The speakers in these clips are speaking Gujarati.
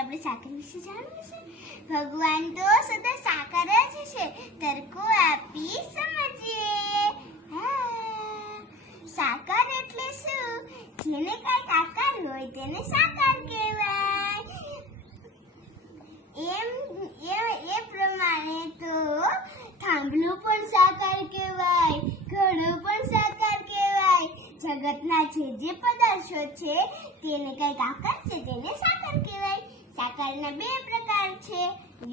આપણે સાકર વિશે જાણવું છે. ભગવાન તો સદા સાકાર જ છે. તર્કો આપી સમજીએ. સાકાર એટલે શું? જેને કઈક આકાર હોય તેને સાકાર કહેવાય. એ પ્રમાણે તો થાંભલો પણ સાકાર કહેવાય, ઘડો પણ સાકાર કહેવાય. જગતના જે પદાર્થો છે તેને કઈક આકાર છે તેને સાકાર કહેવાય. સાકારના બે પ્રકાર છે,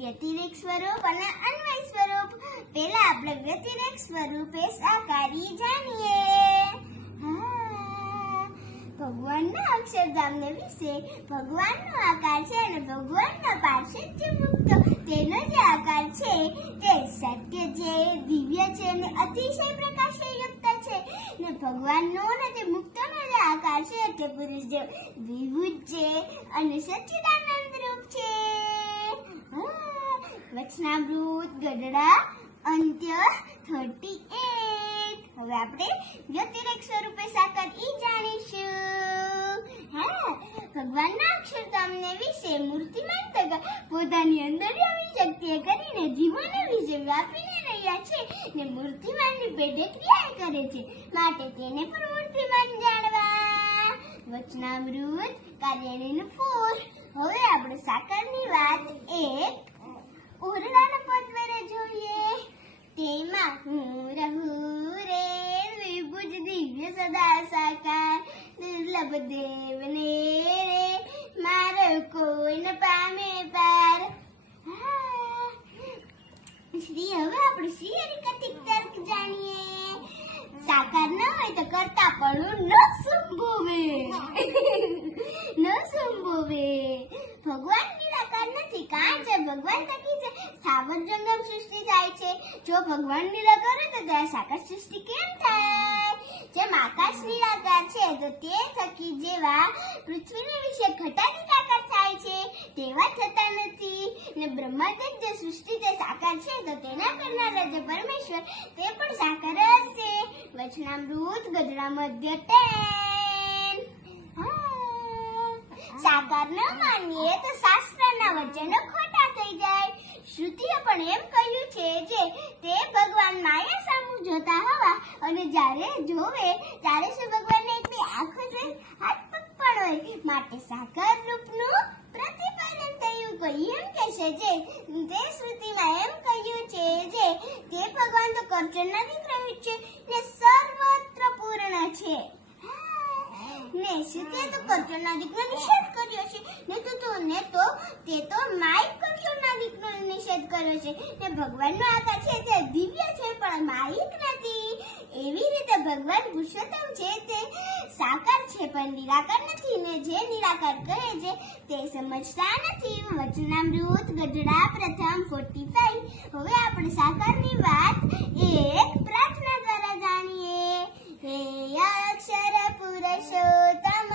વ્યતિરેક સ્વરૂપ અને અન્વય સ્વરૂપ. પહેલા આપણે વ્યતિરેક સ્વરૂપે સાકારી જાણીએ. ભગવાનના અક્ષરધામને વિશે ભગવાનનો આકાર છે અને ભગવાનના પાર્ષદ જે મુક્ત તેનો જે આકાર છે તે સત્ય છે, દિવ્ય છે અને અતિશય પ્રકાશયુક્ત છે. ને ભગવાનનો અને તે મુક્તનો જે આકાર છે તે પુરુષ જે વિભુત છે અને સચ્ચિદાનંદ રૂપ છે. વચનામૃત ગઢડા અંત્ય 38. હવે આપણે વ્યતિરેક સ્વરૂપે સાકાર ઈ જાણીશું. ભગવાનના અક્ષરધામને વિશે મૂર્તિમાન તથા પોતાની અંતર્યામી શક્તિએ કરીને જીવોને વિશે વ્યાપીને રહ્યા છે ને મૂર્તિમાનની પેટે ક્રિયા કરે છે, માટે તેને પણ મૂર્તિમાન જાણવા. વચનામૃત કાર્યાણીનું 4. હવે આપણે સાકારની વાત એક ઓરડાના પદ વડે જોઈએ. તેમાં હું રહું રે વિભુજ દિવ્ય સદા સાકાર દુર્લભ દેવને રે મારો કોઈ ન પામે પાર. શ્રી હવે આપણે શ્રી હરિકથિક તર્ક જાણીએ. સાકાર ન હોય તો કરતા પણ ન સંભવે. ભગવાન નિરાકાર નથી, કારણ કે ભગવાન થકી છે સ્થાવર જંગમ સૃષ્ટિ થાય છે. જો ભગવાન નિરાકાર હોય તો ત્યાં સાકાર સૃષ્ટિ કેમ થાય? જેમ આકાશ નિરાકાર છે તો તે થકી જેવા પૃથ્વીને વિશે ઘટા નિરાકાર થાય છે તેવા થતા નથી. ને બ્રહ્માંડ જે સૃષ્ટિ તે સાકાર છે તો તેના કરનારા જે પરમેશ્વર તે પણ સાકાર જ છે. વચનામૃત ગઢડા મધ્ય 10. સાકાર ન માનીએ તો શાસ્ત્રના વચનો ખોટા થઈ જાય. શ્રુતિએ પણ એમ કહ્યું છે જે તે ભગવાન માયા સામુ જોતા હોવા અને જ્યારે જોવે ત્યારે શું ભગવાનને એટલી આંખો જોઈ હાથ પગ પણ હોય, માટે સાકાર રૂપનું પ્રતિપાદન થયું. કોઈ એમ કહેશે જે તે શ્રુતિમાં એમ કહ્યું છે જે તે ભગવાન તો કરચનના દીકરા છે ને સર્વત્ર પૂર્ણ છે. ને શ્રુતિએ તો કરચનના દીકરો નિષેધ કર્યો છે ને તો તે તો માઇક કરચનના દીકરો નિષેધ કર્યો છે. ને ભગવાનનો આકાર છે તે દિવ્ય છે પણ માઇક નથી. એવી રીતે ભગવાન પુરુષોત્તમ છે તે સાકાર છે પણ નિરાકાર નથી. ને જે નિરાકાર કહે છે તે સમજતા નથી. વચનામૃત ગઢડા પ્રથમ 45. હવે આપણે સાકારની વાત એક પ્રાર્થના દ્વારા જાણીએ. હે અક્ષર પુરુષોત્તમ